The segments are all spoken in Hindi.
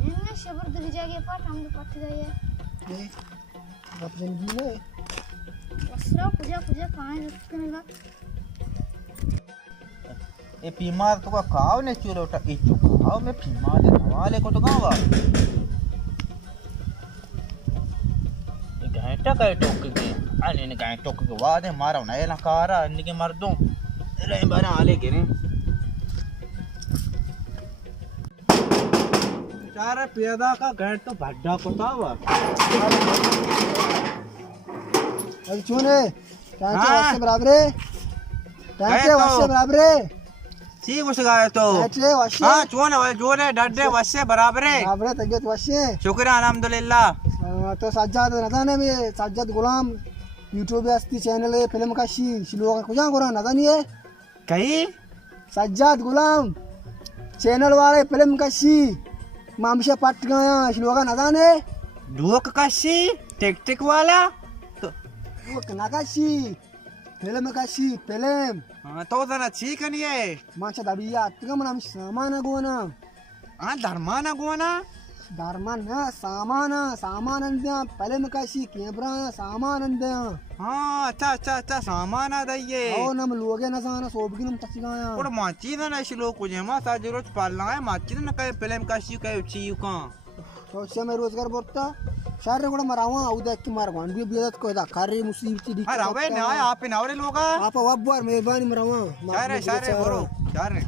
इनने शबर दूरी जाके पाठ हम तो पट्टी गए ये आप जिंदगी में वस्त्रा पूजा पूजा कहाँ जस्ट करेगा ये पीमार तो का खाओ ने चुरोटा इचु खाओ मैं पीमार ले हवाले को तो गावा ये घंटा का टोक के आने ने घंटा टोक के बाद है मारा ना ये ना कारा इनके मर्दों रे बारे आले गिरे चारा पैदा का घंट तो भड्डा पता हुआ अरे चुने टांचे वैसे बराबर है टांचे वैसे बराबर है ठीक उस गाय तो टांचे वैसे हाँ चुने डड्डे वैसे बराबर है बराबर है तबियत वैसे शुक्र अल्हम्दुलिल्लाह तो सज्जाद नदाने में सज्जाद गुलाम यूट्यूब पे असती चैनल है फिल्म का शी शिलोगा कुछ करो नदानी है कहीं सज्जाद गुलाम चैनल वाले फिल्म का शी मामशा पट गया शिलोगा नदाने दुआ काशी टेक टेक वाला तो वो नकाशी फिल्म का शी फिल्म हाँ तो जरा ठीक नहीं है माचा दबिया तुम नाम सामान गोना हाँ धर्माना गोना धर्मान ना सामान अंदर फिल्म का शी कैमरा सामान अंदर हाँ अच्छा सामान आ दइए ओ नम लोगे ना साना सोबगी नम तसिगाया और माची ना शिलो कुछ है मा सा जरूरत पालना है माची ना कहे फिल्म काशी कहे ची का तो से मैं रोजगार बोलता शार रे கூட ಮರಾವ ಉದಕ್ಕೆ ಮಾರ ಗೊಂಡಿ ಬಿಯದತ್ ಕೋದ ಕಾರ್ಯ ಮುಸೀಬತಿ ದಿ अरे अबे ना आप पे नावरे लोगा आप वब्बार मेहरबानी मराव शारे बोलो शारे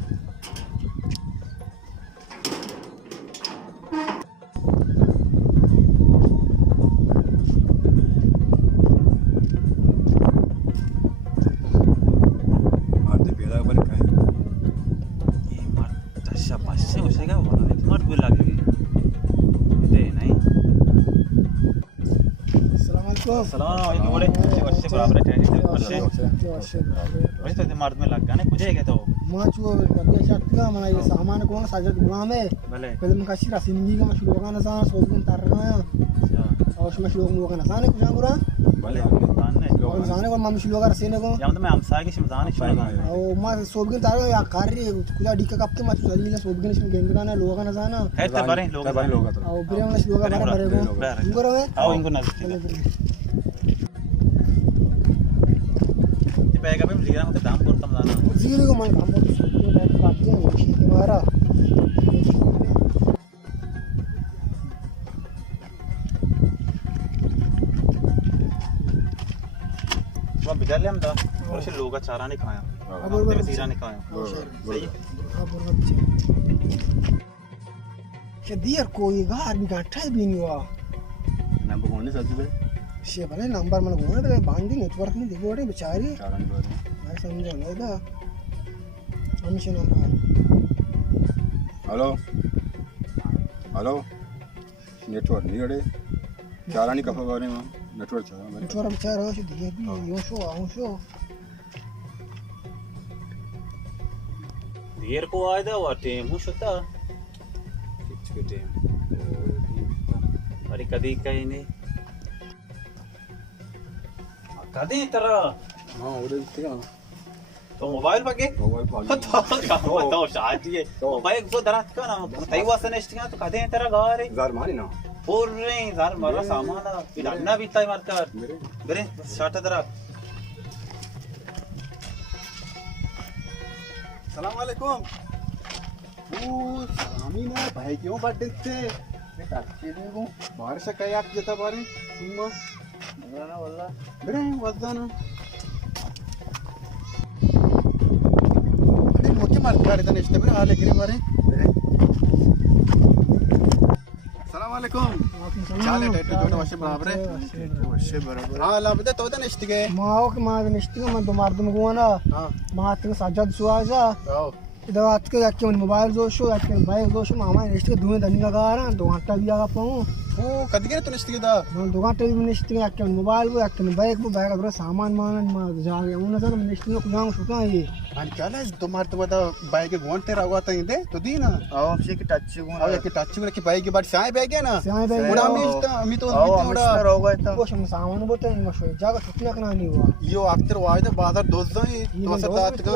मर्द में लग गया ना कुछ है तो माचो तबिया शक्तिगा मना ये सामान कोन सजद गुलाम है फिल्म का शिरा सिंधी का मशहूर गाना सा सोबन तर रहा और उसमें श्लोक लोग ना साने कुछ गुरा भले इंसान ने और साने को मम श्लोक का सेने को या मतलब मैं हमसा की शमजान है ओ मा सोबन तर या कार्य कुछ डिक कप के मत चली सोबन इसमें गेंद गाना लोग ना साना है तो बरे लोग और बिरे में श्लोक बारे बारे को इनको रहे आओ इनको नजदीक पैगा पे जीरा में दाम पर कम जाना जीरे को मन काम पर बात है वो ठीक है मारा वो बिगड़ ले हम था और से लोग का चारा नहीं खाया अब जीरा नहीं खाया सही हां बरोबर के दियर कोई गार भी गाठा भी नहीं हुआ ना भगवान सच में शे भले नंबर मन गोने बांधी नेटवर्क में दिगोड़े बेचारी चारण बारे मैं समझा नहीं था अमिशन नंबर हेलो नेटवर्क नहीं अड़े चारानी कपड़ा बारे में नेटवर्क चारा नेटवर्क बेचारा से दिए भी यो शो आऊं शो देर को आया था वो टेम होता किच के टेम अरे कदी कहीं नहीं कदी तरह हां उड़े क्या तो मोबाइल पके मोबाइल पाल तो शादी है मोबाइल को दरात का ना तई वासने स्टिंग तो कदे तरह गारे जार मारी ना पूरे जार मारा सामान इधरना भी तय मारकर मेरे शाट दरा सलाम वालेकुम ओ सलामी ना भाई क्यों बर्थडे थे टक्के देखो बाहर से कई आप जता बारे तुम ना वल्ला बरे वजन मारते बारे तो नेक्स्ट बरे हाले गिरे बारे सलाम वालेकुम चाले टेटो जोने वशे बराबर है वशे बराबर हां ला बते तो नेक्स्ट के माओ के मां नेक्स्ट के मन तो मार तुम को ना हां मां तुम सजद सुआजा इधर आज के जाके मोबाइल जोशो जाके बाइक जोशो मामा नेक्स्ट के धुएं धनी लगा रहा 2 घंटा भी आगा पाऊं ओ कदगे तो निश्चित दा 2 घंटे भी नेक्स्ट के जाके मोबाइल वो जाके बाइक वो बैग अगर सामान मान जागे उन सर नेक्स्ट को जाऊं सुता ये आणि क्या तुम्हारे तो बता बाइक घोंटे रहा था इंदे तो दी ना आओ हमसे की टच को आओ एक टच में की बाइक के बाद साय बैग है ना साय बैग उड़ा मी तो आओ हमसे रोगा था वो शम सामान बोलते हैं मशो जागा सुतने का नहीं हुआ यो अक्तर वायदा बाजार दोस्त जाई दोस्त दात का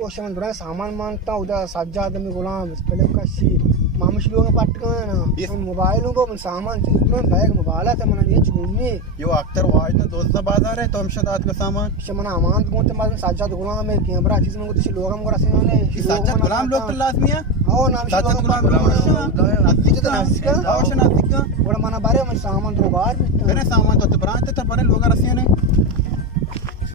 वो शम दुरा सामान मानता उधर सज्जाद में गुलाम पहले का शी मामश लोग पट गए ना मोबाइल को सामान चीज बैग मोबाइल है मन ये झूमने यो अक्तर वायदा दोस्त बाजार है तो हमसे दात का सामान शमना अमान को ते मालूम सज्जाद गुलाम है कैमरा चीज में कुछ लोग हम को रसे वाले सज्जाद गुलाम लोग तो लाजमी है आओ नाम सज्जाद गुलाम नजदीक का आवश्य नजदीक का और मना बारे में सामान तो बाहर मैंने सामान तो प्रांत तो पर लोग रसे ने